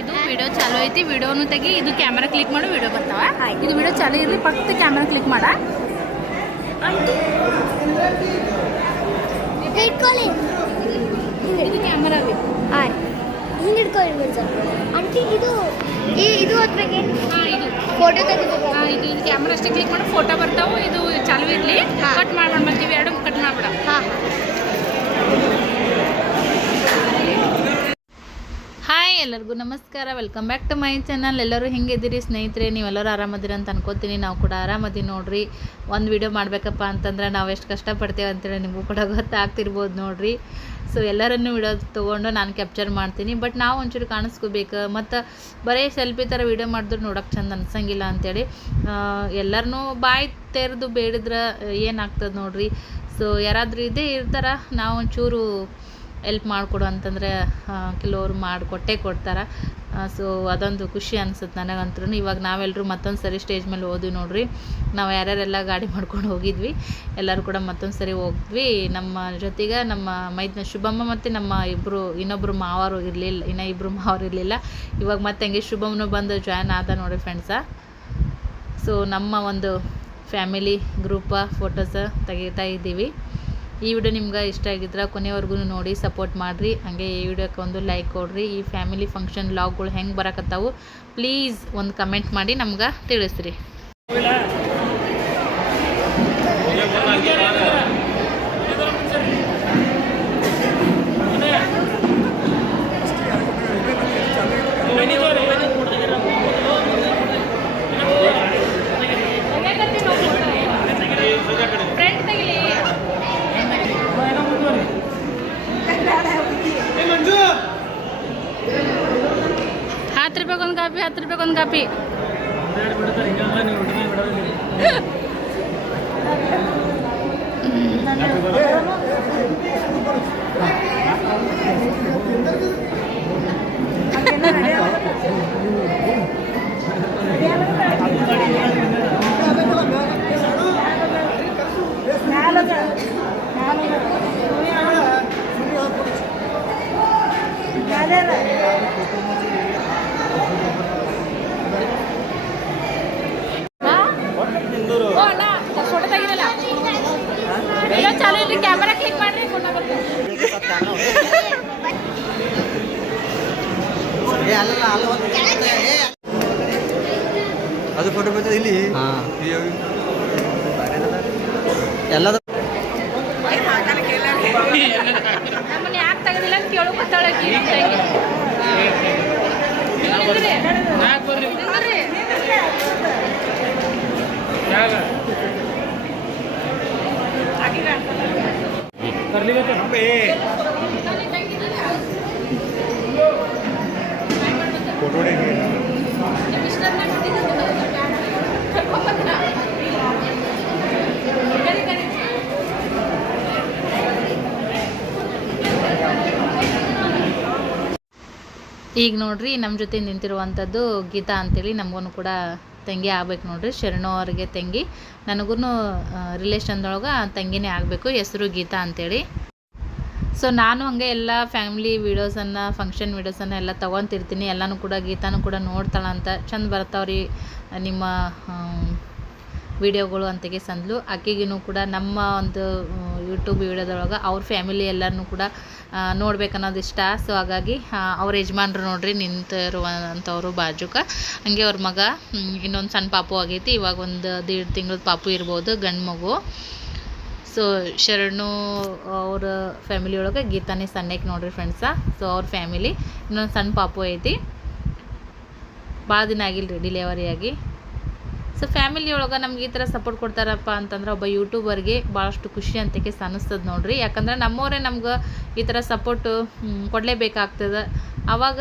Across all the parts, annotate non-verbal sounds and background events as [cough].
ಇದು ವಿಡಿಯೋ ಚಾಲು ಐತಿ. ವಿಡಿಯೋನು ತೆಗಿ ಇದು ಕ್ಯಾಮ್ರಾ ಕ್ಲಿಕ್ ಮಾಡು ವಿಡಿಯೋ ಬರ್ತಾವ. ಇದು ವಿಡಿಯೋ ಚಾಲು ಇರಲಿ ಪಕ್ಕ ಕ್ಯಾಮ್ರಾ ಕ್ಲಿಕ್ ಮಾಡ. ಇದು ಕ್ಯಾಮ್ರಾ ಅವಿ ಹಾಂ ಹಿಂಗೆ ಮೇಡಮ್ ಆಂಟಿ ಇದು ಈ ಇದು ಹೊತ್ಬೇಕೆ ಹಾಂ ಇದು. ಫೋಟೋ ತೆಗಿಬೇಕು ಹಾಂ ಇದು ಕ್ಯಾಮ್ರಾ ಅಷ್ಟೇ ಕ್ಲಿಕ್ ಮಾಡಿ ಫೋಟೋ ಬರ್ತಾವೆ ಇದು ಚಾಲು ಇರಲಿ. ಕಟ್ ಮಾಡ್ಕೊಂಡು ಮತ್ತೆ ಇವೆರಡು ಕಟ್ ಮಾಡ್ಬಿಡ ಹಾಂ ಹಾಯ್ ಎಲ್ಲರಿಗೂ ನಮಸ್ಕಾರ. Welcome back to my channel ಎಲ್ಲರೂ ಹೆಂಗಿದ್ದೀರಿ? ಸ್ನೇಹಿತರೆ, ನೀವೆಲ್ಲರೂ ಆರಾಮದಿರಿ ಅಂತ ಅನ್ಕೋತೀನಿ. ನಾವು ಕೂಡ ಆರಾಮದಿ ನೋಡ್ರಿ. ಒಂದು ವಿಡಿಯೋ ಮಾಡಬೇಕಪ್ಪ ಅಂತಂದ್ರೆ ನಾವು ಎಷ್ಟು ಕಷ್ಟಪಡ್ತೇವೆ ಅಂತೇಳಿ ನಿಮಗೂ ಕೂಡ ಗೊತ್ತಾಗ್ತಿರ್ಬೋದು ನೋಡ್ರಿ. ಸೊ ಎಲ್ಲರನ್ನೂ ವಿಡಿಯೋ ತೊಗೊಂಡು ನಾನು ಕ್ಯಾಪ್ಚರ್ ಮಾಡ್ತೀನಿ. ಬಟ್ ನಾವು ಒಂಚೂರು ಕಾಣಿಸ್ಕೋಬೇಕು. ಮತ್ತು ಬರೀ ಸೆಲ್ಫಿ ಥರ ವಿಡಿಯೋ ಮಾಡಿದ್ರೆ ನೋಡೋಕೆ ಚಂದ ಅನ್ಸಂಗಿಲ್ಲ ಅಂತೇಳಿ ಎಲ್ಲರನ್ನೂ ಬಾಯಿ ತೆರೆದು ಬೇಡಿದ್ರೆ ಏನಾಗ್ತದೆ ನೋಡ್ರಿ. ಸೊ ಯಾರಾದರೂ ಇದೇ ಇರ್ತಾರ, ನಾವು ಒಂಚೂರು ಎಲ್ಪ್ ಮಾಡಿಕೊಡು ಅಂತಂದರೆ ಕೆಲವರು ಮಾಡಿಕೊಟ್ಟೇ ಕೊಡ್ತಾರೆ. ಸೊ ಅದೊಂದು ಖುಷಿ ಅನ್ಸುತ್ತೆ ನನಗಂತೂ ಇವಾಗ ನಾವೆಲ್ಲರೂ ಮತ್ತೊಂದು ಸರಿ ಸ್ಟೇಜ್ ಮೇಲೆ ಹೋದ್ವಿ ನೋಡ್ರಿ. ನಾವು ಯಾರ್ಯಾರೆಲ್ಲ ಗಾಡಿ [laughs] ಮಾಡ್ಕೊಂಡು ಹೋಗಿದ್ವಿ, ಎಲ್ಲರೂ ಕೂಡ ಮತ್ತೊಂದು ಸರಿ ಹೋಗಿದ್ವಿ. ನಮ್ಮ ಜೊತೆಗೆ ನಮ್ಮ ಮೈದ್ನ ಶುಭಮ್ಮ ಮತ್ತು ನಮ್ಮ ಇಬ್ಬರು ಇನ್ನೊಬ್ಬರು ಮಾವರು ಇರಲಿಲ್ಲ, ಇನ್ನು ಇಬ್ಬರು ಮಾವರು ಇರಲಿಲ್ಲ. ಇವಾಗ ಮತ್ತೆ ಹಂಗೆ ಶುಭಮ್ನು ಬಂದು ಜಾಯ್ನ್ ಆದ ನೋಡಿ ಫ್ರೆಂಡ್ಸ ಸೊ ನಮ್ಮ ಒಂದು ಫ್ಯಾಮಿಲಿ ಗ್ರೂಪ ಫೋಟೋಸ ತೆಗಿತಾ ಇದ್ದೀವಿ. ಈ ವಿಡಿಯೋ ನಿಮ್ಗೆ ಇಷ್ಟ ಆಗಿದ್ರೆ ಕೊನೆವರೆಗೂ ನೋಡಿ ಸಪೋರ್ಟ್ ಮಾಡಿರಿ. ಹಾಗೆ ಈ ವಿಡಿಯೋಕ್ಕೆ ಒಂದು ಲೈಕ್ ಕೊಡ್ರಿ. ಈ ಫ್ಯಾಮಿಲಿ ಫಂಕ್ಷನ್ ಲಾಗ್ಗಳು ಹೆಂಗೆ ಬರಕತ್ತಾವು ಪ್ಲೀಸ್ ಒಂದು ಕಮೆಂಟ್ ಮಾಡಿ ನಮ್ಗೆ ತಿಳಿಸ್ರಿ ತೆಗಿಲಿ ಹತ್ತು ರೂಪಾಯಿ ಒಂದು ಕಾಪಿ ಹತ್ತು ರೂಪಾಯಿ ಒಂದು ಕಾಪಿ. ಓ ಅಣ್ಣ ಫೋಟೋ ತೆಗಿರಲ್ಲ ವಿಡಿಯೋ ಚಾಲು ಇರ್ಲಿ ಕ್ಯಾಮರಾ ಕ್ಲಿಕ್ ಮಾಡ್ರಿ ಫೋಟೋ ಬರ್ತದೆ ಅದು ಫೋಟೋ ಬರ್ತದೆ ಇಲ್ಲಿ ಹಾಂ ಅಯ್ಯೋ. ಎಲ್ಲದ ನಮ್ಮನ್ನ ಯಾಕೆ ತೆಗೆದಿಲ್ಲ ಅಂತ ಕೇಳೋ ಗೊತ್ತಾಳೆ ಈಗ ನೋಡ್ರಿ ನಮ್ಮ ಜೊತೆ ನಿಂತಿರುವಂಥದ್ದು ಗೀತಾ ಅಂತೇಳಿ ನಮಗೂ ಕೂಡ ತಂಗಿ ಆಗ್ಬೇಕು ನೋಡ್ರಿ, ಶರಣು ಅವ್ರಿಗೆ ತಂಗಿ. ನನಗೂ ರಿಲೇಷನ್ದೊಳಗೆ ತಂಗಿನೇ ಆಗಬೇಕು, ಹೆಸರು ಗೀತಾ ಅಂತೇಳಿ. ಸೊ ನಾನು ಹಂಗೆ ಎಲ್ಲ ಫ್ಯಾಮಿಲಿ ವೀಡಿಯೋಸನ್ನು ಫಂಕ್ಷನ್ ವೀಡಿಯೋಸನ್ನು ಎಲ್ಲ ತೊಗೊತಿರ್ತೀನಿ. ಎಲ್ಲನೂ ಕೂಡ ಗೀತಾನು ಕೂಡ ನೋಡ್ತಾಳಂತ ಚಂದ ಬರ್ತಾವ್ರಿ ನಿಮ್ಮ ವಿಡಿಯೋಗಳು ಅಂತೆಗೆ ಸಂದ್ಲು ಆಕೆಗಿನೂ ಕೂಡ ನಮ್ಮ ಒಂದು ಯೂಟ್ಯೂಬ್ ವಿಡಿಯೋದೊಳಗೆ ಅವ್ರ ಫ್ಯಾಮಿಲಿ ಎಲ್ಲರನ್ನೂ ಕೂಡ ನೋಡ್ಬೇಕನ್ನೋದು ಇಷ್ಟ. ಸೊ ಹಾಗಾಗಿ ಅವ್ರ ಯಜಮಾನ್ರು ನೋಡ್ರಿ ನಿಂತಿರುವಂಥವ್ರು ಬಾಜುಕ. ಹಂಗೆ ಅವ್ರ ಮಗ ಇನ್ನೊಂದು ಸಣ್ಣ ಪಾಪು ಆಗೈತಿ. ಇವಾಗ ಒಂದು ದೇಡ್ ತಿಂಗಳ ಪಾಪು ಇರ್ಬೋದು, ಗಂಡು ಮಗು. ಸೊ ಶರಣು, ಅವ್ರ ಫ್ಯಾಮಿಲಿ ಒಳಗೆ ಗೀತಾನೇ ಸಣ್ಣಕ್ಕೆ ನೋಡ್ರಿ ಫ್ರೆಂಡ್ಸ ಸೊ ಅವ್ರ ಫ್ಯಾಮಿಲಿ ಇನ್ನೊಂದು ಸಣ್ಣ ಪಾಪು ಐತಿ. ಭಾಳ ದಿನ ಆಗಿಲ್ಲ ರೀ ಡಿಲೆವರಿ ಆಗಿ. ಸೊ ಫ್ಯಾಮಿಲಿ ಒಳಗೆ ನಮ್ಗೆ ಈ ಥರ ಸಪೋರ್ಟ್ ಕೊಡ್ತಾರಪ್ಪ ಅಂತಂದ್ರೆ ಒಬ್ಬ ಯೂಟ್ಯೂಬರ್ಗೆ ಭಾಳಷ್ಟು ಖುಷಿ ಅಂತಕ್ಕೆ ಅನಿಸ್ತದೆ ನೋಡ್ರಿ. ಯಾಕಂದ್ರೆ ನಮ್ಮವರೇ ನಮ್ಗೆ ಈ ಥರ ಸಪೋರ್ಟು ಕೊಡಲೇಬೇಕಾಗ್ತದೆ. ಆವಾಗ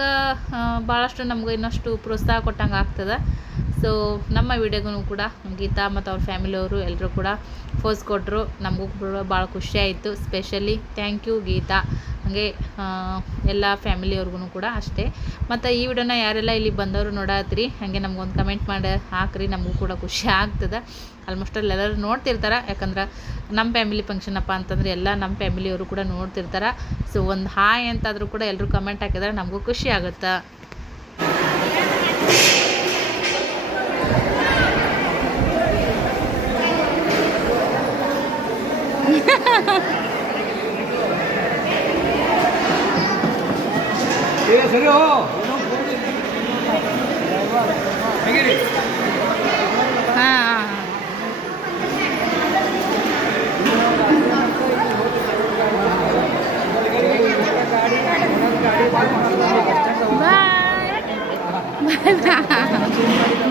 ಆ, ಭಾಳಷ್ಟು ನಮ್ಗೆ ಇನ್ನಷ್ಟು ಪ್ರೋತ್ಸಾಹ ಕೊಟ್ಟಂಗೆ ಆಗ್ತದೆ. ಸೊ ನಮ್ಮ ವಿಡಿಯೋಗೂ ಕೂಡ ಗೀತಾ ಮತ್ತು ಅವ್ರ ಫ್ಯಾಮಿಲಿಯವರು ಎಲ್ಲರೂ ಕೂಡ ಫೋಸ್ ಕೊಟ್ಟರು ನಮಗೂ ಕೂಡ ಭಾಳ ಖುಷಿ ಆಯಿತು. Specially thank you Geeta. ಹಾಗೆ ಎಲ್ಲ ಫ್ಯಾಮಿಲಿಯವ್ರಿಗೂ ಕೂಡ ಅಷ್ಟೇ. ಮತ್ತು ಈ ವಿಡಿಯೋನ ಯಾರೆಲ್ಲ ಇಲ್ಲಿ ಬಂದವರು ಹಂಗೆ ಹಾಗೆ ನಮ್ಗೊಂದು ಕಮೆಂಟ್ ಮಾಡಿ, ಹಾಕ್ರಿ, ನಮಗೂ ಕೂಡ ಖುಷಿ ಆಗ್ತದ. ಆಲ್ಮೋಸ್ಟ್ ಅಲ್ಲಿ ಎಲ್ಲರೂ ನೋಡ್ತಿರ್ತಾರೆ, ಯಾಕಂದ್ರೆ ನಮ್ಮ ಫ್ಯಾಮಿಲಿ ಫಂಕ್ಷನಪ್ಪ ಅಂತಂದರೆ ಎಲ್ಲ ನಮ್ಮ ಫ್ಯಾಮಿಲಿಯವರು ಕೂಡ ನೋಡ್ತಿರ್ತಾರೆ. ಸೊ ಒಂದು ಹಾಯ್ ಅಂತಾದರೂ ಕೂಡ ಎಲ್ಲರೂ ಕಮೆಂಟ್ ಹಾಕಿದ್ರೆ ನಮಗೂ ಖುಷಿ ಆಗುತ್ತೆ. [laughs]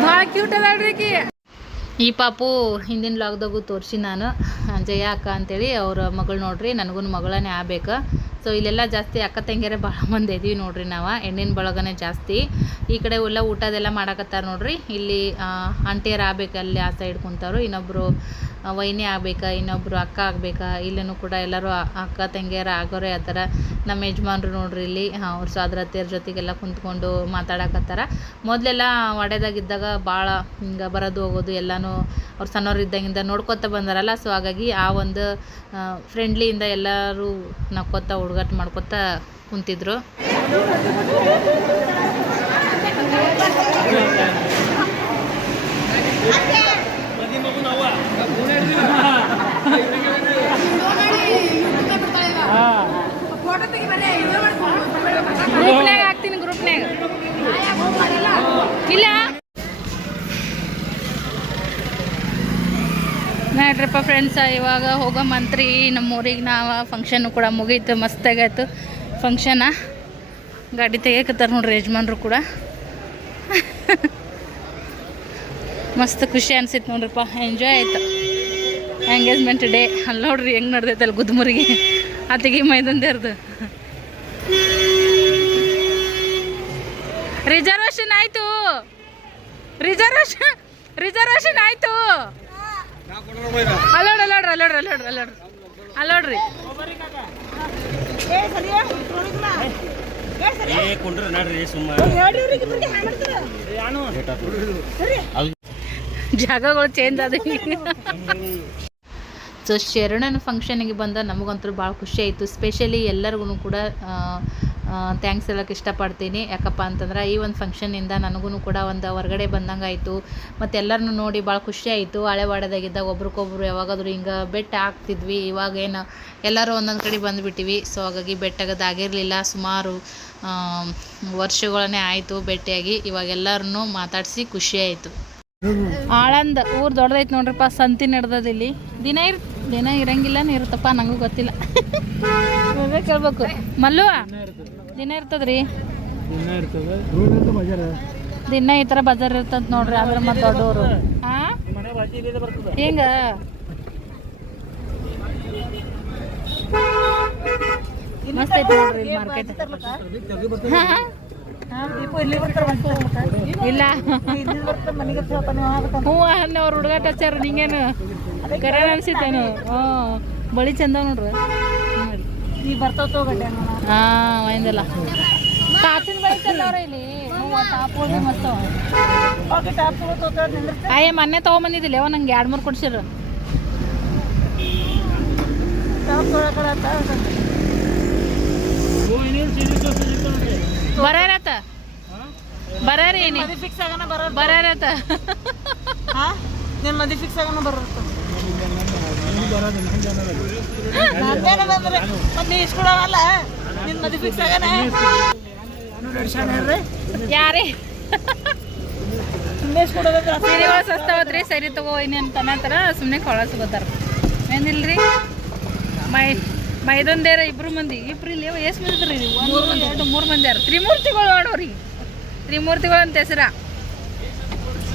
ಭಾಳ ಕ್ಯೂಟ್ ಅದಾಳ್ರಿ ಈ ಪಾಪು ಹಿಂದಿನ ಲಾಗ್ದಾಗೂ ತೋರಿಸಿ ನಾನು. ಜಯ ಅಕ್ಕ ಅಂತೇಳಿ ಅವ್ರ ಮಗಳು ನೋಡ್ರಿ ನನಗೂ ಮಗಳನೇ ಆಗ್ಬೇಕು. ಸೊ ಇಲ್ಲೆಲ್ಲ ಜಾಸ್ತಿ ಅಕ್ಕ ತಂಗಿಯರೇ ಭಾಳ ಮಂದಿ ಇದೀವಿ ನೋಡ್ರಿ ನಾವು, ಹೆಣ್ಣಿನ ಬಳಗನೇ ಜಾಸ್ತಿ. ಈ ಕಡೆ ಎಲ್ಲ ಊಟದೆಲ್ಲ ಮಾಡಕತ್ತಾರ ನೋಡ್ರಿ. ಇಲ್ಲಿ ಆಂಟಿಯರ್ ಆಗ್ಬೇಕು ಅಲ್ಲಿ ಆ ಸೈಡ್ ಕುಂತಾರು ಇನ್ನೊಬ್ಬರು ವೈನಿ ಆಗಬೇಕಾ ಇನ್ನೊಬ್ಬರು ಅಕ್ಕ ಆಗಬೇಕಾ ಇಲ್ಲೂ ಕೂಡ ಎಲ್ಲರೂ ಅಕ್ಕ ತಂಗಿಯರ ಆಗೋರೆ ಆ ನಮ್ಮ ಯಜಮಾನ್ರು ನೋಡ್ರಿ ಇಲ್ಲಿ ಅವ್ರ ಸಾದ್ರತೆಯರ ಜೊತೆಗೆಲ್ಲ ಕುಂತ್ಕೊಂಡು ಮಾತಾಡಕತ್ತಾರ. ಮೊದಲೆಲ್ಲ ಒಡೆದಾಗಿದ್ದಾಗ ಭಾಳ ಹಿಂಗೆ ಬರೋದು ಹೋಗೋದು, ಎಲ್ಲನೂ ಅವ್ರು ಸಣ್ಣವ್ರು ಇದ್ದಾಗಿಂದ ನೋಡ್ಕೊತ ಬಂದಾರಲ್ಲ ಸೊ ಹಾಗಾಗಿ ಆ ಒಂದು ಫ್ರೆಂಡ್ಲಿಯಿಂದ ಎಲ್ಲರೂ ನಕ್ಕೊತ, ಹುಡುಗಾಟ ಮಾಡ್ಕೊತಾ ಕುಂತಿದ್ರು. ಹಾಕ್ತೀನಿ ಇಲ್ಲ ನೋಡ್ರಪ್ಪ ಫ್ರೆಂಡ್ಸ ಇವಾಗ ಹೋಗೋ ಮಂತ್ರಿ ನಮ್ಮ ಊರಿಗೆ ನಾವು ಫಂಕ್ಷನ್ನು ಕೂಡ ಮುಗೀತು, ಮಸ್ತಾಗಾಯ್ತು. ಫಂಕ್ಷನ ಗಾಡಿ ತೆಗಿಯಕತ್ತಾರ ನೋಡ್ರಿ ಯಜಮಾನ್ರು ಕೂಡ. [laughs] ಮಸ್ತ್ ಖುಷಿ ಅನ್ಸಿತ್ತು ನೋಡ್ರಪ್ಪ ಎಂಜಾಯ್ ಆಯ್ತು. ಎಂಗೇಜ್ಮೆಂಟ್ ಡೇ ಅಲ್ಲಿ ನೋಡ್ರಿ ಹೆಂಗೆ ನಡ್ದೈತೆ ಅಲ್ಲಿ ಗುದ್ಮುರಿಗೆ. ಅತ್ತಿಗೆ ಮೈದಂದೇರ್ದು ರಿಸರ್ವೇಶನ್ ಆಯ್ತು. ರಿಸರ್ವೇಶನ್ ರಿಸರ್ವೇಶನ್ ಆಯ್ತು. ಅಲ್ಲೋಡ್ರಿ ಅಲ್ಲೋಡ್ರಿ ಅಲ್ಲೋಡ್ರಿ ಅಲ್ಲೋಡ್ರಿ ಅಲ್ಲೋಡ್ರಿ. ಅಲ್ಲೋಡ್ರಿ. ಏ ಕುಂಡ್ರಿ ನಡ್ರಿ ಸುಮ್ಮ. ಜಾಗಗಳು ಚೇಂಜ್ ಆದ ಸೊ ಶರಣನ ಫಂಕ್ಷನಿಗೆ ಬಂದ ನಮಗಂತೂ ಭಾಳ ಖುಷಿ ಆಯಿತು. ಸ್ಪೆಷಲಿ ಎಲ್ಲರಿಗೂ ಕೂಡ ಥ್ಯಾಂಕ್ಸ್ ಹೇಳೋಕೆ ಇಷ್ಟಪಡ್ತೀನಿ. ಯಾಕಪ್ಪ ಅಂತಂದ್ರೆ ಈ ಒಂದು ಫಂಕ್ಷನಿಂದ ನನಗೂ ಕೂಡ ಒಂದು ಹೊರಗಡೆ ಬಂದಂಗೆ ಆಯಿತು ಮತ್ತು ಎಲ್ಲರನ್ನೂ ನೋಡಿ ಭಾಳ ಖುಷಿ ಆಯಿತು. ಹಳೆವಾಡದಾಗಿದ್ದಾಗ ಒಬ್ರಿಗೊಬ್ರು ಯಾವಾಗಾದ್ರೂ ಹಿಂಗೆ ಬೆಟ್ಟ ಹಾಕ್ತಿದ್ವಿ. ಇವಾಗ ಏನು, ಎಲ್ಲರೂ ಒಂದೊಂದು ಕಡೆ ಬಂದುಬಿಟ್ಟಿವಿ. ಸೊ ಹಾಗಾಗಿ ಬೆಟ್ಟಾಗೋದಾಗಿರಲಿಲ್ಲ ಸುಮಾರು ವರ್ಷಗಳನ್ನೇ ಆಯಿತು ಭೇಟಿಯಾಗಿ ಇವಾಗ ಎಲ್ಲರನ್ನೂ ಮಾತಾಡಿಸಿ ಖುಷಿ ಆಯಿತು. ಆಳಂದ, ಊರು ದೊಡ್ಡದೈತೆ ನೋಡ್ರಪ್ಪ. ಸಂತಿ ನಡೆದದ ಇಲ್ಲಿ ದಿನ ಇರ್ ದಿನ ಇರಂಗಿಲ್ಲ ಇರುತ್ತಪ್ಪ, ನಂಗೂ ಗೊತ್ತಿಲ್ಲ. ಕೇಳ್ಬೇಕು. ಮಲ್ಲು, ದಿನ ಇರ್ತದ್ರಿ? ದಿನ ಈ ಥರ ಬಜಾರ್ ಇರ್ತಂತ ನೋಡ್ರಿ, ಆದ್ರೆ ಮತ್ತೆ ದೊಡ್ಡವರು ಹಿಂಗ? ಮಸ್ತ್ ಐತಿ ನೋಡ್ರಿ ಮಾರ್ಕೆಟ್ ಇಲ್ಲ. ಹೂವ ಅವ್ರ ಹುಡುಗಾಟ ಹಚ್ಚಾರ ನಿಂಗೇನು? ಕರೆ ಅನ್ಸಿತ್ತೇನು ಹ್ಞೂ ಬಳಿ ಚಂದ ನೋಡ್ರಿ? ಹಾಂ ಒಯ್ದಿಲ್ಲ ಕಾಸಿನ ಬಳಿ ಚಂದವ್ರ ಇಲ್ಲಿ. ಅಯ್ಯ ಮೊನ್ನೆ ತೊಗೊಂಬಂದಿದ್ದಿಲ್ಲ ಯಾವ ನಂಗೆ ಎರಡು ಮೂರು ಕೊಡ್ಸಿರು. ಬರಾರತ? ಬರಾರಿ ಫಿಕ್ಸ್ ನಿನ್ನ ಮದಿ ಫಿಕ್ಸ್ ಆಗೋಣ ಬರುತ್ತೆ ನಾನೇನ ಬಂದ್ರೆ ಮತ್ತೆ ನೀ ಇಸ್ಕೊಡವಲ್ಲ ನಿನ್ ಮದಿ ಫಿಕ್ಸ್ ಆಗೋಣ ಯಾರೇ? ಸೀರೆಗಳು ಸಸ್ತಾವತ್ರಿ ಸರಿ ತಗೋ ಇನ್ನೇನು ತನತರ ಸುಮ್ಮನೆ ಕೊಳ ಸಿಗೋತಾರ ಏನಿಲ್ರಿ? ಮೈ ಮೈದೊಂದೇರ ಇಬ್ರು ಮಂದಿ? ಇಬ್ರು ಇಲ್ಲಿ ಎಷ್ಟು ಮಂದಿ ನೀವು ಒಂದು ಎರಡು ಮೂರು ಮಂದಿ ಯಾರು? ತ್ರಿಮೂರ್ತಿಗಳು ಆಡೋರಿ ತ್ರಿಮೂರ್ತಿಗಳು ಅಂತ ಹೆಸರ.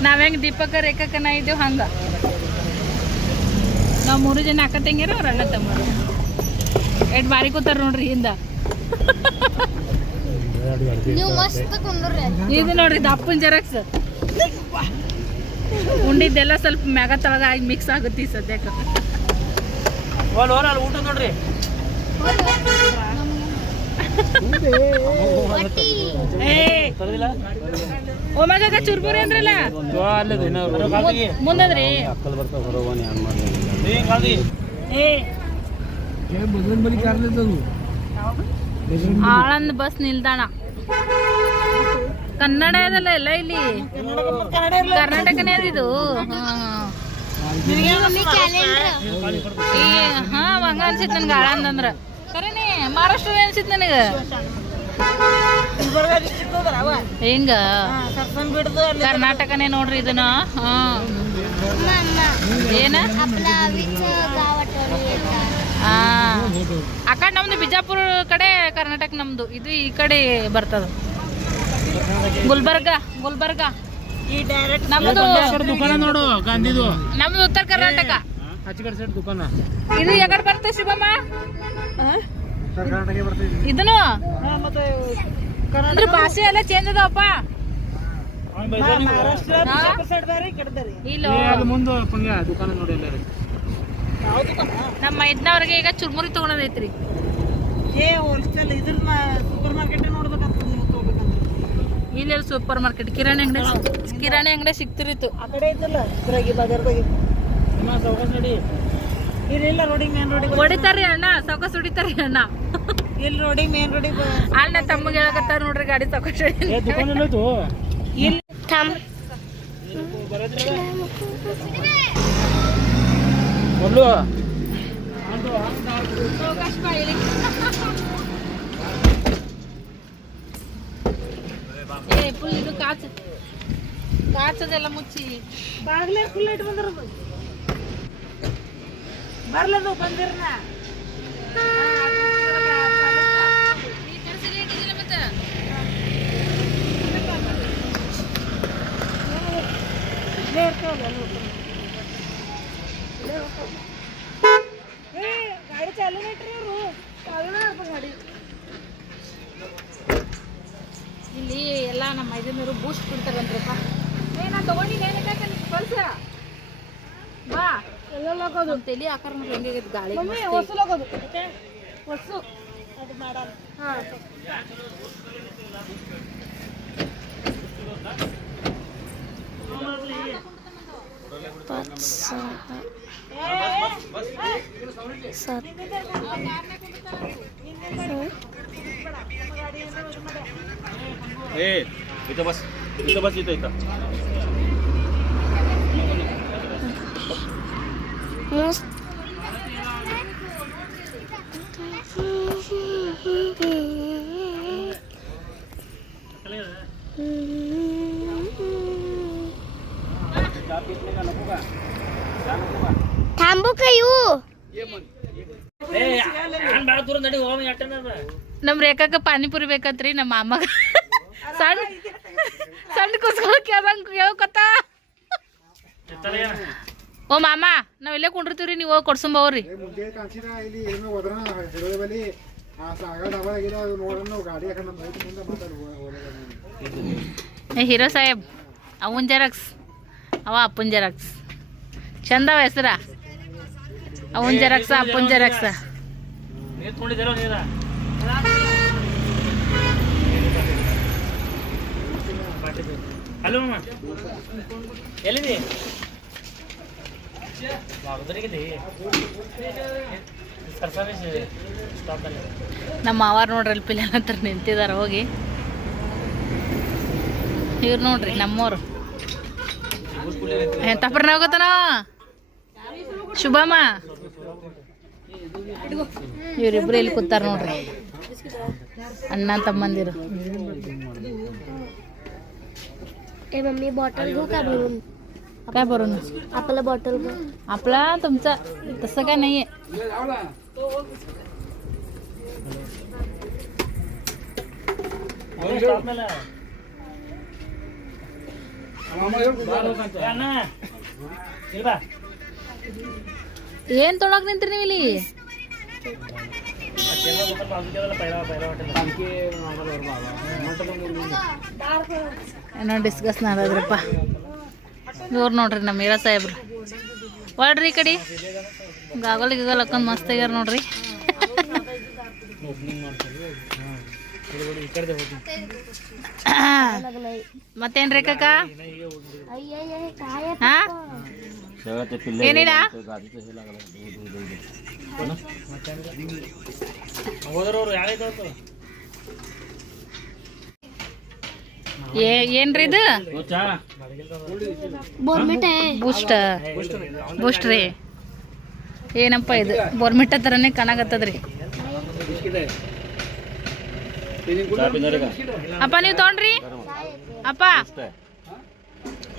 ನಾವ್ ಹೆಂಗ್ ದೀಪಕ, ರೇಖಕನ ಇದ್ದೇವ್ ಹಂಗ. ನಾವು ಮೂರು ಜನ ಅಕ್ಕ ತಂಗಿರ ಅವ್ರ ಅಣ್ಣ ತಮ್ಮ ಎಡ್ ಬಾರಿ ಕೂತಾರ ನೋಡ್ರಿ ಹಿಂದ. ಇದು ನೋಡ್ರಿ ದಪ್ಪನ್ ಜೆರಾಕ್ಸ್. ಉಂಡಿದ್ದೆಲ್ಲ ಸ್ವಲ್ಪ ಮ್ಯಾಗ ತಳಗ ಆಗಿ ಮಿಕ್ಸ್ ಆಗುತ್ತೆ ಸದ್ಯಕ್ಕ. ಊಟ ನೋಡ್ರಿ. ಚುರ್ಬುರಿ ಅಂದ್ರಲ್ಲ? ಮುಂದದ್ರಿ. ಆಳಂದ್ ಬಸ್ ನಿಲ್ದಾಣ. ಕನ್ನಡ ಇದಲ್ಲ ಎಲ್ಲ ಇಲ್ಲಿ? ಕರ್ನಾಟಕನೇ ಅದು ಇದು. ಹಾ, ಹಂಗ ಅನ್ಸಿತ್ ನನ್ಗೆ ಆಳಂದ್ ಅಂದ್ರ. ಕರೇನಿ ಮಹಾರಾಷ್ಟ್ರ ಅನ್ಸಿತ್ ನನಗ? ಹಿಂಗ? ಕರ್ನಾಟಕನೇ ನೋಡ್ರಿ ಇದನ್ನ. ಹಾ. ಏನ? ನಮ್ದು ಬಿಜಾಪುರ ಕಡೆ ಕರ್ನಾಟಕ ನಮ್ದು. ಇದು ಈ ಕಡೆ ಬರ್ತದ. ಗುಲ್ಬರ್ಗ ಗುಲ್ಬರ್ಗ. ನಮ್ದು ನಮ್ದು ಉತ್ತರ ಕರ್ನಾಟಕ. ಇದು ಎಗಡ್ ಬರ್ತ ಶುಭಮ್ಮ ಇದನ್ನು? ಭಾಷೆ ಎಲ್ಲ ಚೇಂಜ್ ಅದಾವಪ್ಪ. ಮಹಾರಾಷ್ಟ್ರ ಹಾ? ಬಿಜಾಪುರ ಸೈಡ್ ಬೇರೆ ಈ ಕಡೆ ಬೇರೆ ಇಲ್ಲ ಅದು ಮುಂದೆ ಪಂಗ್ಯ ದುಕಾನ ನೋಡಿ ಎಲ್ಲಾರು. ನಮ್ಮ ಮೈದ್ನವ್ರಿಗೆ ಈಗ ಚುರ್ಮುರಿ ತಗೊಳೋದೈತ್ರಿ. ಏ ಹೋಲ್ಸೇಲ್ ಇದ್ರ ಸೂಪರ್ ಮಾರ್ಕೆಟ್ ನೋಡ್ಬೇಕಂತ ಇಲ್ಲಿ ಸೂಪರ್ ಮಾರ್ಕೆಟ್ ಕಿರಾಣಿ ಅಂಗಡಿ ಕಿರಾಣಿ ಅಂಗಡಿ ಸಿಕ್ತಿರಿತ್ತು ಆ ಕಡೆ ಐತಲ್ಲ ಇದ್ರಾಗಿ ಬಜಾರ್ದಾಗಿ ಸೌಕಾಸ್ ನಡಿ. ಇಲ್ಲಿ ಇಲ್ಲ ರೋಡಿಗೆ ಮೇನ್ ರೋಡಿಗೆ ಹೊಡಿತಾರ್ರಿ ಅಣ್ಣ ಸೌಕಸ್ ಹೊಡಿತಾರ್ರಿ ಅಣ್ಣ. ಇಲ್ಲಿ ರೋಡಿಗೆ ಮೇನ್ ರೋಡಿಗೆ ಅಣ್ಣ ತಮ್ಮಗೆ ಹೇಳಕತ್ತಾರ ನೋಡ್ರಿ ಗಾಡಿ ಸಾವಕಾಶ ಏ ದುಕಾನ ಎಲ್ಲೈತು ಇಲ್ಲಿ थांब ಒಲ್ಲು ಸಾವಕಾಶ ಬಾಯಿಲಿ ಏ ಫುಲ್ ಇದು ಕಾಚ ಕಾಚದೆಲ್ಲ ಮುಚ್ಚಿ ಬಾಗ್ಲೇ ಫುಲ್ ಇಟ್ಟು ಬಂದಿರೋದು ಬರ್ಲದು ಬಂದಿರ್ನ ಗಾಡಿ ಚಾಲೂನೇ ಇಟ್ರಿ ಅವರು ಚಾಲೂನೇ ಗಾಡಿ ಇಲ್ಲಿ ಎಲ್ಲ ನಮ್ಮ ಮೈದನೂರು ಬೂಸ್ಟ್ ಬಿಡ್ತಾರಂತ್ರಪ್ಪ ಏ ನಾನು ತಗೊಂಡಿನಿ ಏನಕ್ಕೆ ಕಳ್ಸ ಬಾ. ಎಲ್ಲ ಹಾಕೋದು ತಲೆ ಆಕಾರ ನೋಡಿ ಹೆಂಗೆ ಗಾಳಿ ಹೊಸಲು ಹೋಗೋದು. ಹೊಸು ಅದು ಮಾಡಲ್ಲ. ಹಾಂ. सहा सात इथं बस इथं बस इथं इथं. मस्त. ನಮ್ಮ ರೇಖಾಕ ಪಾನಿಪುರಿ ಬೇಕಂತ್ರಿ ನಮ್ಮ ಮಾಮಗ. ಸಣ್ಣ ಸಣ್ಣ ಕುಸ್ಕೊಳ ಕೇಳ್ದಂಗ ಕೇಳ್ಕೊತ ಓ ಮಾಮ ನಾವ್ ಇಲ್ಲೇ ಕುಂಡಿರ್ತೀವ್ರಿ ನೀವು ಹೋಗಿ ಕೊಡ್ಸಂಬವ್ರಿ ಹೀರೋ ಸಾಹೇಬ್ ಅವನ್ ಜೆರಾಕ್ಸ್ ಅವ ಅಪ್ಪನ್ ಜೆರಾಕ್ಸ್ ಚಂದವ ಹೆಸರ. ಅವನ್ ಜೆರಾಕ್ಸ ಅಪ್ಪನ್ ಜೆರಾಕ್ಸ ಹಲೋ ಎಲ್ಲಿದಿ? ನಮ್ಮ ಮಾವಾರ್ ನೋಡ್ರಿ ಅಲ್ಲಿ ಪಿಲ್ಲ ಹತ್ರ ನಿಂತಿದಾರ ಹೋಗಿ. ಇವ್ರು ನೋಡ್ರಿ ನಮ್ಮವ್ರು ಎಂತ ಪ್ರಣವ ಗೊತ್ತನ? ಶುಭಮ್ಮ. ಇವ್ರಿಬ್ರು ಇಲ್ಲಿ ಕೂತಾರ ನೋಡ್ರಿ ಅಣ್ಣ ತಮ್ಮಂದಿರು ए मम्मी बॉटल घेऊ का भरून काय भरून आपलं बॉटल घेऊ आपला तुमचा तसं काय नाहीये ಸ್ಟಾಪ್ಮೇಲೆ ಅಣ್ಣ ಇಲ್ವಾ ಏನ್ ತೊಳಕ್ ನಿಂತ್ರಿ ನೀವು ಇಲ್ಲಿ ಏನೋ ಡಿಸ್ಕಸ್ ಮಾಡೋದ್ರಪ್ಪ. ಇವ್ರು ನೋಡ್ರಿ ನಮ್ಮ ಹೀರಾ ಸಾಹೇಬ್ರು. ಒಳ್ರಿ ಈ ಕಡೆ. ಗಾಗಲ್ ಗಿಗಲ್ ಹಾಕೊಂಡ್ ಮಸ್ತ್ ಆಗ್ಯಾರ ನೋಡ್ರಿ. ಮತ್ತೇನ್ ರೀ ಕಾಕ आई आई आई काय आहे? ಹಾ ಏನಿಲ್ಲ ಹೋದ್ರವ್ರು ಯಾರೈತೆ ಏ ಏನ್ರಿ ಇದು वो चा ಬೋರ್ಮಿಟೆ ಬೂಸ್ಟ್ ಬೂಸ್ಟ್ ರೀ ಏನಪ್ಪ ಇದು ಬೋರ್ಮಿಟ್ಟ ಥರನೇ ಕಾಣಕತ್ತದ್ರಿ चा पिणार का ಅಪ್ಪ ನೀವು ತೊಗೊಂಡ್ರಿ ಅಪ್ಪ ಓ ಅಪ್ಪ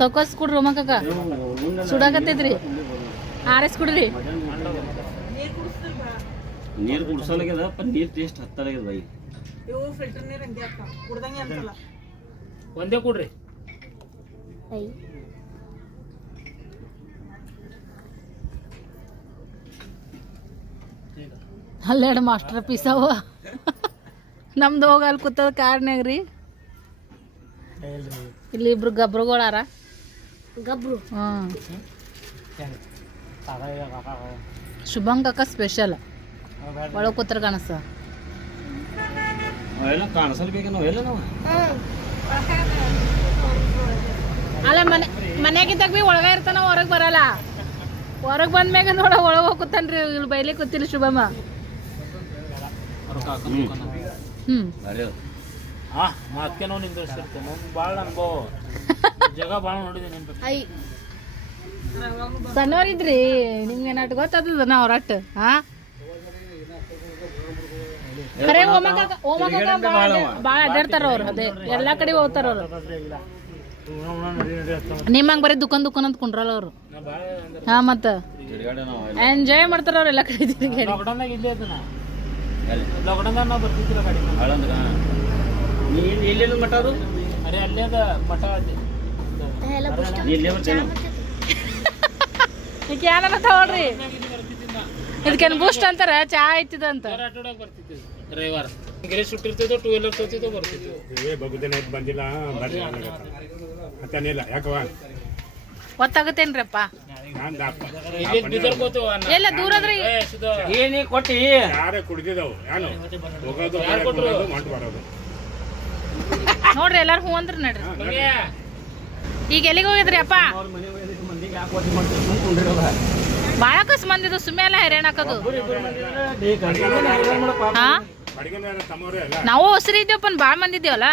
ಸೌಕಸ್ ಕುಡ್ರಿ ಉಮಾ ಕಾಕ ಸುಡಾಕತ್ತೈತ್ರಿ. R S ಕುಡ್ರಿ. ನೀರು ಕುಡ್ಸೋಲಾಗ್ಯದ ನೀರು ಟೇಸ್ಟ್ ಹತ್ತಲಾಗ್ಯದ ಬೈ ಇವು ಫಿಲ್ಟರ್ ನೀರು ಹಂಗೆ ಅಕ್ಕ ಕುಡ್ದಂಗೆ ಅನ್ಸಲ್ಲ ಒಂದೇ ಕುಡ್ರಿ. ಅಲ್ಲೆರಡು ಮಾಸ್ಟರ್ ಪೀಸ್ ಅವ. ನಮ್ದು ಹೋಗಿ ಅಲ್ಲಿ ಕೂತದ ಕಾರ್ನ್ಯಾಗ ರೀ. ಇಲ್ಲಿ ಇಬ್ರು ಗಬ್ರುಗಳಾರ. ಗಬ್ರು. ಶುಭಂ ಕಾಕ ಸ್ಪೆಷಲ್ ಒಳಗೆ ಕೂತ್ರ ನಾವು ಅಲ್ಲ ಮನೆ ಮನ್ಯಾಗಿದ್ದಾಗ ಭೀ ಒಳಗೆ ಇರ್ತಾನ ಹೊರಗೆ ಬರಲ್ಲ. ಹೊರಗೆ ಬಂದ್ಮ್ಯಾಗ ನೋಡ ಒಳಗೆ ಕೂತಾನ್ರಿ ಇಲ್ಲಿ ಬೈಲಿ ಕೂತಿಲ್ಲ ಶುಭಮ್ಮ. ಹ್ಮ್. ಹ್ಞೂ ಭಾಳ ಅನುಭವ. [laughs] ಜಾಗ ಭಾಳ ಐ. ಸಣ್ಣವ್ರಿದ್ರಿ ನಿಮ್ಗೆ ಏನಾಟ್ ಗೊತ್ತದ ನಾ ರಟ್ ಹಾ ಖರೆ ಭಾಳ ಅಡ್ಡಾಡ್ತಾರ ಅವ್ರು ಅದೇ ಎಲ್ಲಾ ಕಡೆ ಹೋಗ್ತಾರ ಅವ್ರು. ನಿಮ್ಮಂಗ್ ಬರೀ ದುಕಾನ್ ದುಕಾನ್ ಅಂತ ಕುಂಡ್ರಲ್ಲ ಅವ್ರು. ಹಾ ಮತ್ತ? ಎಂಜಾಯ್ ಮಾಡ್ತಾರ ಅವ್ರು ಎಲ್ಲ ಕಡೆ ತಿರ್ಗಾಡಿ ಲಾಕ್ಡೌನ್ದಾಗ ಇಲ್ಲೇ ಮಠ ಅದು ಅರೆ ಅಲ್ಲೇ ಅದ ಮಠ ಈಗ ತಗೊಳ್ರಿ ಇದಕ್ಕೇನು ಬೂಸ್ಟ್ ಅಂತಾರ ಚಾ ಡ್ರೈವರ್ ಬರ್ತಿದ್ವಿ ರವಿವಾರ ಗಿರಿ ಸುಟ್ಟಿರ್ತಿದ್ದೋ ಟೂ ವೀಲರ್ ತೋತಿದ್ದೋ ಏ ಬಗುದಿನ ಬಂದಿಲ್ಲ. ಬರ್ರಿ ಮತ್ತೇನಿಲ್ಲ ಯಾಕವ ಗೊತ್ತಾಗತ್ತೇನ್ರಪ್ಪ? ಇಲ್ಲಿ ಬಿದರ್ ಎಲ್ಲ ದೂರದ್ರಿ ಏನೇ ಕೊಟ್ಟಿ? ಯಾರೇ ಕುಡ್ದಿದ್ದವು? ಏನು ಹೋಗೋದು ನೋಡ್ರಿ ಎಲ್ಲಾರು ಹೂ ಅಂದ್ರ ನಡ್ರಿ. ಈಗ ಎಲ್ಲಿಗೆ ಹೋಗಿದ್ರಿ ಅಪ್ಪ? ಭಾಳ ಬಾಳ ಕಸ್ ಮಂದಿದು ಸುಮ್ಮನೆ ಎಲ್ಲ ಹೈರಾಣ ಹಾಕೋದು ಹಾ? ನಾವು ಹೊಸರು ಇದ್ದೇವಪ್ಪ ಭಾಳ ಮಂದಿ ಇದ್ದೇವಲ್ಲ?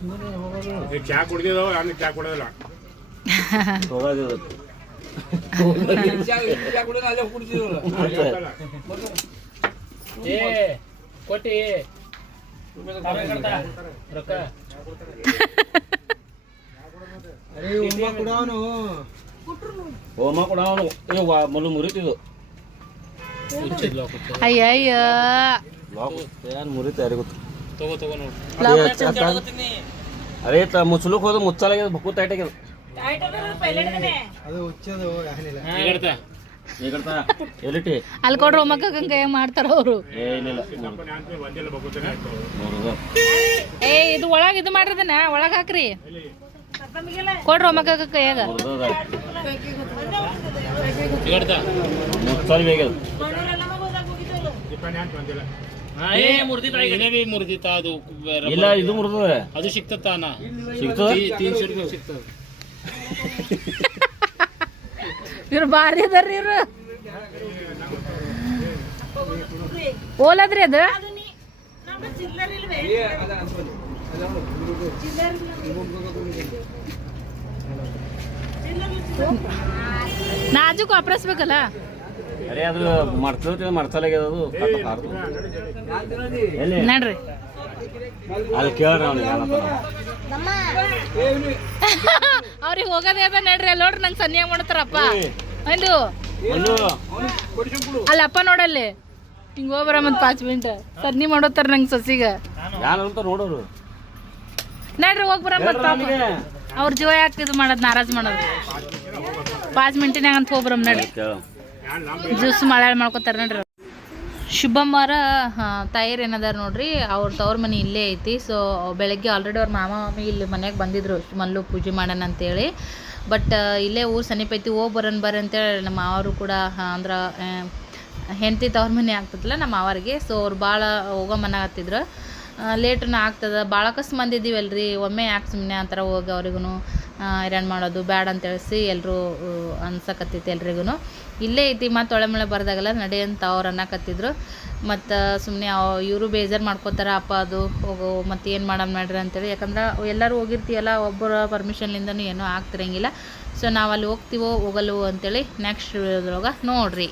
ರೊಕ್ಕ [laughs] [laughs] ಚಾ ಕುಡ್ದಿದ್ದವು ನಾನು ಚಾ ಕುಡೋದಿಲ್ಲ ಹೋಗೋದು ಯಾಕಲ್ಲ? ಏ ಕೊಟ್ಟಿ ತಾವೇ ಕಟ್ತಾ? ರೊಕ್ಕ ಹೋಮ ಕೂಡ ಅವನು. ಏ ವಾ ಮುರಿತಿದ್ದು. ಹುಚ್ಚಿದ್ಲ ಹುಚ್ಚ. ಅಯ್ಯ ಅಯ್ಯ ಏನು ಮುರಿತು ಯಾರಿಗೆ ಗೊತ್ತು. ತಗೋ ತಗೋ ನೋಡು. ಅರೇ ತ ಮುಚ್ಚಲಕ್ಕೆ ಹೋದ ಮುಚ್ಚಲಾಗ್ಯದ ಬಕ್ಕು ಟೈಟ್ ಆಗ್ಯದ. ಎಲ್ಲಿಟಿ ಅಲ್ಲಿ ಕೊಡ್ರಿ ಮಕ್ಕಂಗ ಮಾಡ್ತಾರ ಅವರು. ಏ ಇದು ಒಳಗ ಇದು ಮಾಡ್ರದನ ಒಳಗ ಹಾಕ್ರಿ ಕೊಡ್ರಿ ಒಮ್ಮಕ್ಕ ಕೈಯಾಗ ಮುರ್ದಿತ್ತ ಅದು ಬೇರೆ- ಇಲ್ಲ ಇದು ಮುರಿದ ಅದು ಸಿಕ್ತತ್ತಾನ ಸಿಗ್ತದ ತೀನ್ಶೆ ರೂಪಾಯಿ ಸಿಗ್ತದ ಇವ್ರು ಭಾರಿ ಅದಾರ್ರಿ ಇವ್ರು. ಓಲದ್ರಿ ಅದು? ನಾಜುಕ್ ವಾಪರಸ್ಬೇಕಲ್ಲ ಅರೆ ಅದು ಅದು ಕಟ್ಟ ನಡ್ರಿ. ಅಲ್ಲಿ ಕೇಳ್ರಿ ಅವ್ರಿಗೆ ಹೋಗೋದೇ ಅದ ನಡ್ರಿ ಅಲ್ಲಿ ನೋಡ್ರಿ ನಂಗೆ ಸನ್ಯಾಗ ಮಾಡ್ತಾರಪ್ಪ. ಒಂದು ಅಲ್ಲಪ್ಪ ಅಲ್ಲ ಅಪ್ಪ ನೋಡಲ್ಲಿ. ಹಿಂಗೆ ಹೋಗ್ಬರ ಮತ್ತೆ ಪಾಚ್ ಮಿನಿಟ್ ಸನ್ನಿ ಮಾಡೋತಾರ ನಂಗೆ ಸಸಿಗ. ನೋಡೋರು. ನಡ್ರಿ ಹೋಗ್ಬರ ಅವ್ರ ಜೀವ ಯಾಕೆ ಇದು ಮಾಡೋದು ನಾರಾಜ್ ಮಾಡೋದು. ಪಾಂಚ್ ಮಿನಿಟಿನಾಗ ಅಂತ ಹೋಗ್ಬರಮ್ ನಡ್ರಿ. ಜ್ಯೂಸ್ ಮಳೆ ಮಾಡ್ಕೋತಾರ ನಡ್ರಿ. ಶುಭಮ್ಮರ ತಾಯಿರ್ ಏನದಾರ ನೋಡ್ರಿ ಅವ್ರ ತವ್ರ ಮನೆ ಇಲ್ಲೇ ಐತಿ. ಸೊ ಬೆಳಗ್ಗೆ ಆಲ್ರೆಡಿ ಅವ್ರ ಮಾಮ ಮಾಮಿ ಇಲ್ಲಿ ಮನೆಗೆ ಬಂದಿದ್ರು. ಮಲ್ಲು ಪೂಜೆ ಮಾಡೋಣ ಅಂತೇಳಿ. ಬಟ್ ಇಲ್ಲೇ ಊರು ಸಮೀಪ ಐತಿ ಹೋಗಿ ಬರೋಣ ಬರ್ರಿ ಅಂತೇಳಿ ನಮ್ಮ ಮಾವರು ಕೂಡ ಅಂದ್ರೆ ಹೆಂಡತಿ ತವ್ರ ಮನೆ ಆಗ್ತದಲ್ಲ ನಮ್ಮ ಮಾವರಿಗೆ. ಸೊ ಅವ್ರು ಭಾಳ ಹೋಗೋ ಮನೆ ಹತ್ತಿದ್ರು. ಲೇಟ್ರನ್ನ ಆಗ್ತದೆ. ಭಾಳ ಕಸ್ ಮಂದಿ ಇದೀವಲ್ರಿ ಒಮ್ಮೆ ಯಾಕೆ ಸುಮ್ಮನೆ ಅಂತಾರೆ ಹೋಗಿ ಅವ್ರಿಗೂ ಐರನ್ ಮಾಡೋದು ಬ್ಯಾಡ ಅಂತ ತಿಳಿಸಿ ಎಲ್ಲರೂ ಅನ್ಸಕತ್ತೈತಿ ಎಲ್ರಿಗೂ ಇಲ್ಲೇ ಐತಿ, ಮತ್ತು ಒಳೆ ಮಳೆ ಬರ್ದಾಗಲ್ಲ ನಡೆ ಅಂತ ಅವ್ರು ಅನ್ನಕತ್ತಿದ್ರು. ಮತ್ತು ಸುಮ್ಮನೆ ಇವರು ಬೇಜಾರು ಮಾಡ್ಕೋತಾರೆ, ಅಪ್ಪ ಅದು, ಹೋಗೋ, ಮತ್ತು ಏನು ಮಾಡೋಣ ಮಾಡ್ರಿ ಅಂತೇಳಿ. ಯಾಕಂದ್ರೆ ಎಲ್ಲರೂ ಹೋಗಿರ್ತೀವಲ್ಲ ಒಬ್ಬರ ಪರ್ಮಿಷನ್ಲಿಂದನೂ ಏನೂ ಆಗ್ತಿರಂಗಿಲ್ಲ. ಸೊ ನಾವು ಅಲ್ಲಿ ಹೋಗ್ತೀವೋ, ಹೋಗಲ್ವೋ ಅಂತೇಳಿ ನೆಕ್ಸ್ಟ್ ವಿಡಿಯೋದೊಳಗೆ ನೋಡಿರಿ.